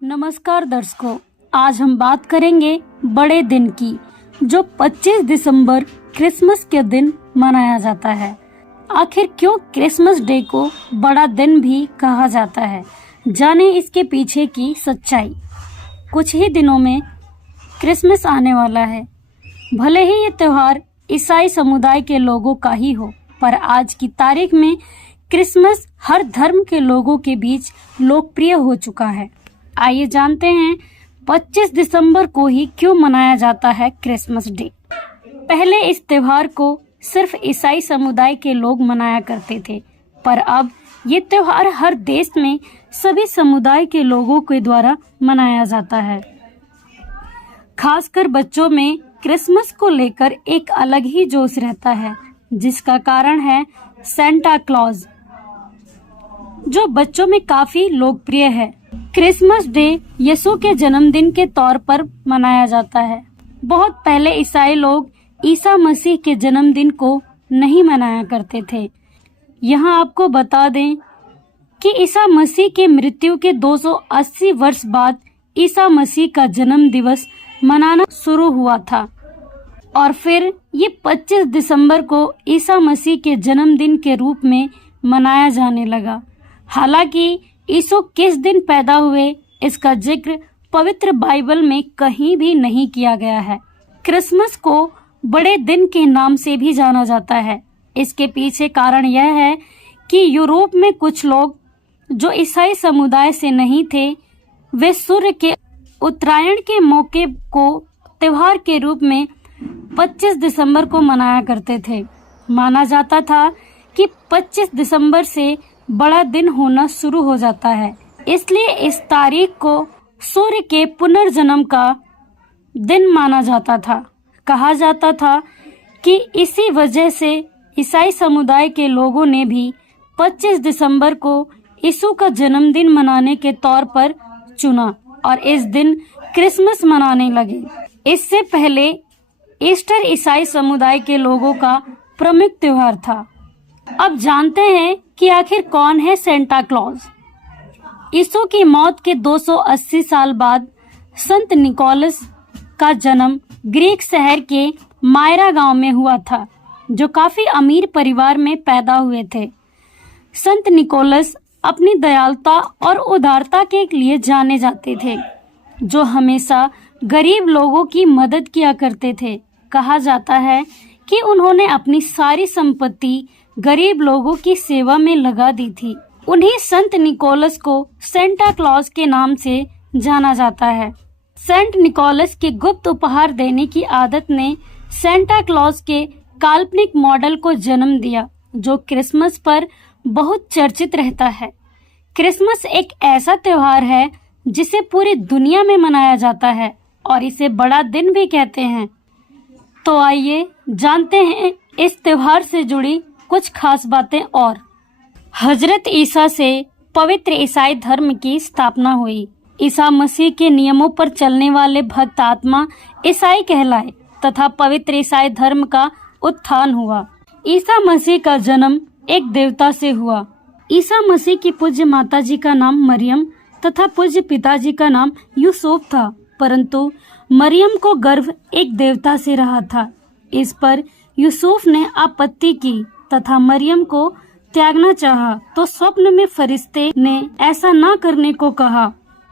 नमस्कार दर्शकों, आज हम बात करेंगे बड़े दिन की, जो 25 दिसंबर क्रिसमस के दिन मनाया जाता है। आखिर क्यों क्रिसमस डे को बड़ा दिन भी कहा जाता है, जाने इसके पीछे की सच्चाई। कुछ ही दिनों में क्रिसमस आने वाला है। भले ही ये त्योहार ईसाई समुदाय के लोगों का ही हो, पर आज की तारीख में क्रिसमस हर धर्म के लोगों के बीच लोकप्रिय हो चुका है। आइए जानते हैं 25 दिसंबर को ही क्यों मनाया जाता है क्रिसमस डे। पहले इस त्योहार को सिर्फ ईसाई समुदाय के लोग मनाया करते थे, पर अब ये त्योहार हर देश में सभी समुदाय के लोगों के द्वारा मनाया जाता है। खासकर बच्चों में क्रिसमस को लेकर एक अलग ही जोश रहता है, जिसका कारण है सेंटा क्लॉज, जो बच्चों में काफी लोकप्रिय है। क्रिसमस डे यीशु के जन्मदिन के तौर पर मनाया जाता है। बहुत पहले ईसाई लोग ईसा मसीह के जन्मदिन को नहीं मनाया करते थे। यहाँ आपको बता दें कि ईसा मसीह के मृत्यु के 280 वर्ष बाद ईसा मसीह का जन्म दिवस मनाना शुरू हुआ था और फिर ये 25 दिसंबर को ईसा मसीह के जन्मदिन के रूप में मनाया जाने लगा। हालांकि यीशु किस दिन पैदा हुए इसका जिक्र पवित्र बाइबल में कहीं भी नहीं किया गया है। क्रिसमस को बड़े दिन के नाम से भी जाना जाता है। इसके पीछे कारण यह है कि यूरोप में कुछ लोग जो ईसाई समुदाय से नहीं थे, वे सूर्य के उत्तरायण के मौके को त्योहार के रूप में 25 दिसंबर को मनाया करते थे। माना जाता था कि 25 दिसंबर से बड़ा दिन होना शुरू हो जाता है, इसलिए इस तारीख को सूर्य के पुनर्जन्म का दिन माना जाता था। कहा जाता था कि इसी वजह से ईसाई समुदाय के लोगों ने भी 25 दिसंबर को यीशु का जन्मदिन मनाने के तौर पर चुना और इस दिन क्रिसमस मनाने लगे। इससे पहले ईस्टर ईसाई समुदाय के लोगों का प्रमुख त्योहार था। अब जानते हैं कि आखिर कौन है सेंटा क्लॉज। यीशु की मौत के 280 साल बाद संत निकोलस का जन्म ग्रीक शहर के मायरा गांव में हुआ था, जो काफी अमीर परिवार में पैदा हुए थे। संत निकोलस अपनी दयालुता और उदारता के लिए जाने जाते थे, जो हमेशा गरीब लोगों की मदद किया करते थे। कहा जाता है कि उन्होंने अपनी सारी संपत्ति गरीब लोगों की सेवा में लगा दी थी। उन्हीं संत निकोलस को सेंटा क्लॉज के नाम से जाना जाता है। सेंट निकोलस के गुप्त उपहार देने की आदत ने सेंटा क्लॉज के काल्पनिक मॉडल को जन्म दिया, जो क्रिसमस पर बहुत चर्चित रहता है। क्रिसमस एक ऐसा त्योहार है जिसे पूरी दुनिया में मनाया जाता है और इसे बड़ा दिन भी कहते हैं। तो आइए जानते हैं इस त्योहार से जुड़ी कुछ खास बातें और। हजरत ईसा से पवित्र ईसाई धर्म की स्थापना हुई। ईसा मसीह के नियमों पर चलने वाले भक्त आत्मा ईसाई कहलाए तथा पवित्र ईसाई धर्म का उत्थान हुआ। ईसा मसीह का जन्म एक देवता से हुआ। ईसा मसीह की पूज्य माता जी का नाम मरियम तथा पूज्य पिताजी का नाम यूसुफ था, परंतु मरियम को गर्भ एक देवता से रहा था। इस पर यूसुफ ने आपत्ति की तथा मरियम को त्यागना चाहा, तो स्वप्न में फरिश्ते ने ऐसा न करने को कहा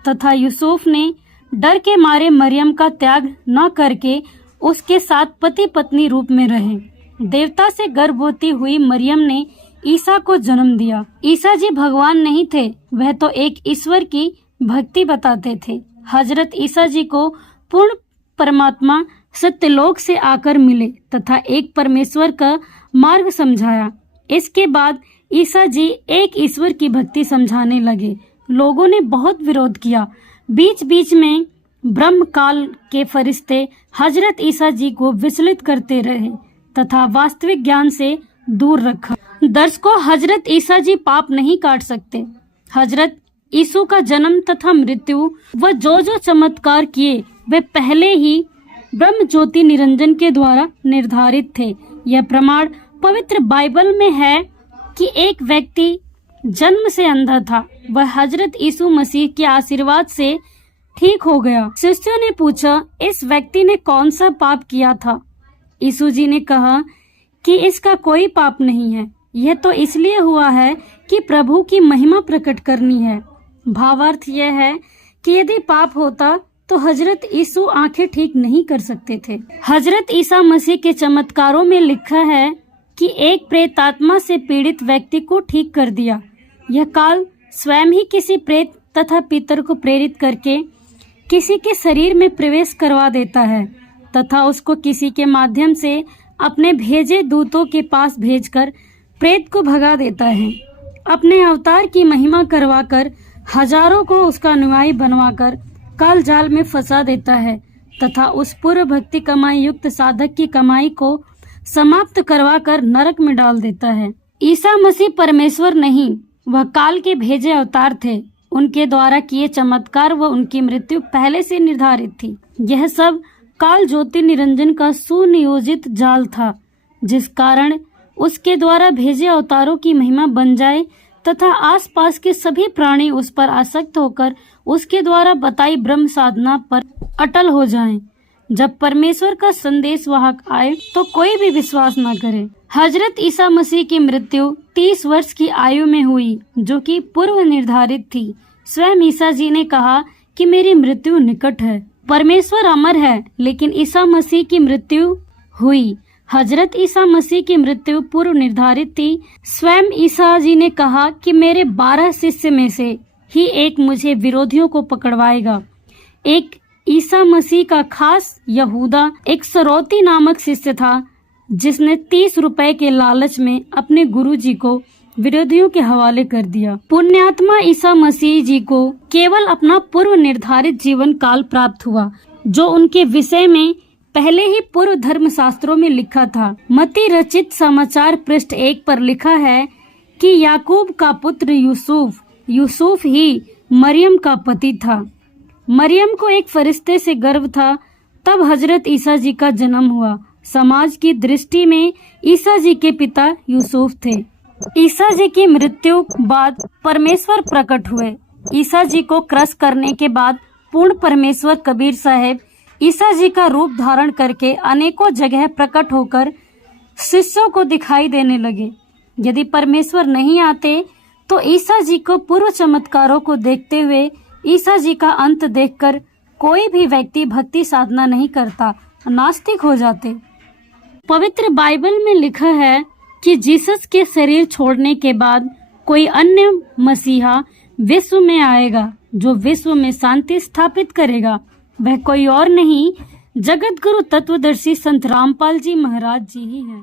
तथा यूसुफ ने डर के मारे मरियम का त्याग न करके उसके साथ पति पत्नी रूप में रहे। देवता से गर्भवती हुई मरियम ने ईसा को जन्म दिया। ईसा जी भगवान नहीं थे, वह तो एक ईश्वर की भक्ति बताते थे। हजरत ईसा जी को पूर्ण परमात्मा सत्यलोक से आकर मिले तथा एक परमेश्वर का मार्ग समझाया। इसके बाद ईसा जी एक ईश्वर की भक्ति समझाने लगे। लोगों ने बहुत विरोध किया। बीच बीच में ब्रह्म काल के फरिश्ते हजरत ईसा जी को विचलित करते रहे तथा वास्तविक ज्ञान से दूर रखा। दर्शकों, हजरत ईसा जी पाप नहीं काट सकते। हजरत यीशु का जन्म तथा मृत्यु व जो चमत्कार किए वे पहले ही ब्रह्म ज्योति निरंजन के द्वारा निर्धारित थे। यह प्रमाण पवित्र बाइबल में है कि एक व्यक्ति जन्म से अंधा था, वह हजरत यीशु मसीह के आशीर्वाद से ठीक हो गया। शिष्यों ने पूछा, इस व्यक्ति ने कौन सा पाप किया था? यीशु जी ने कहा कि इसका कोई पाप नहीं है, यह तो इसलिए हुआ है कि प्रभु की महिमा प्रकट करनी है। भावार्थ यह है कि यदि पाप होता तो हजरत यीशु आंखें ठीक नहीं कर सकते थे। हजरत ईसा मसीह के चमत्कारों में लिखा है कि एक प्रेतात्मा से पीड़ित व्यक्ति को ठीक कर दिया। यह काल स्वयं ही किसी प्रेत तथा पितर को प्रेरित करके किसी के शरीर में प्रवेश करवा देता है तथा उसको किसी के माध्यम से अपने भेजे दूतों के पास भेजकर प्रेत को भगा देता है। अपने अवतार की महिमा करवाकर हजारों को उसका अनुयायी बनवाकर काल जाल में फंसा देता है तथा उस पूर्व भक्ति कमाई युक्त साधक की कमाई को समाप्त करवाकर नरक में डाल देता है। ईसा मसीह परमेश्वर नहीं, वह काल के भेजे अवतार थे। उनके द्वारा किए चमत्कार व उनकी मृत्यु पहले से निर्धारित थी। यह सब काल ज्योति निरंजन का सुनियोजित जाल था, जिस कारण उसके द्वारा भेजे अवतारों की महिमा बन जाए तथा आसपास के सभी प्राणी उस पर आसक्त होकर उसके द्वारा बताई ब्रह्म साधना पर अटल हो जाएं। जब परमेश्वर का संदेश वाहक आए तो कोई भी विश्वास न करे। हजरत ईसा मसीह की मृत्यु 30 वर्ष की आयु में हुई, जो कि पूर्व निर्धारित थी। स्वयं ईसा जी ने कहा कि मेरी मृत्यु निकट है। परमेश्वर अमर है, लेकिन ईसा मसीह की मृत्यु हुई। हजरत ईसा मसीह की मृत्यु पूर्व निर्धारित थी। स्वयं ईसा जी ने कहा कि मेरे 12 शिष्य में से ही एक मुझे विरोधियों को पकड़वाएगा। एक ईसा मसीह का खास यहूदा एक सरौती नामक शिष्य था, जिसने 30 रुपए के लालच में अपने गुरुजी को विरोधियों के हवाले कर दिया। पुण्यात्मा ईसा मसीह जी को केवल अपना पूर्व निर्धारित जीवन काल प्राप्त हुआ, जो उनके विषय में पहले ही पूर्व धर्म शास्त्रों में लिखा था। मत्ती रचित समाचार पृष्ठ 1 पर लिखा है कि याकूब का पुत्र यूसुफ ही मरियम का पति था। मरियम को एक फरिश्ते से गर्भ था, तब हजरत ईसा जी का जन्म हुआ। समाज की दृष्टि में ईसा जी के पिता यूसुफ थे। ईसा जी की मृत्यु बाद परमेश्वर प्रकट हुए। ईसा जी को क्रश करने के बाद पूर्ण परमेश्वर कबीर साहब ईसा जी का रूप धारण करके अनेकों जगह प्रकट होकर शिष्यों को दिखाई देने लगे। यदि परमेश्वर नहीं आते तो ईसा जी को पूर्व चमत्कारों को देखते हुए ईसा जी का अंत देखकर कोई भी व्यक्ति भक्ति साधना नहीं करता, नास्तिक हो जाते। पवित्र बाइबल में लिखा है कि जीसस के शरीर छोड़ने के बाद कोई अन्य मसीहा विश्व में आएगा, जो विश्व में शांति स्थापित करेगा। वह कोई और नहीं, जगत गुरु तत्वदर्शी संत रामपाल जी महाराज जी ही है।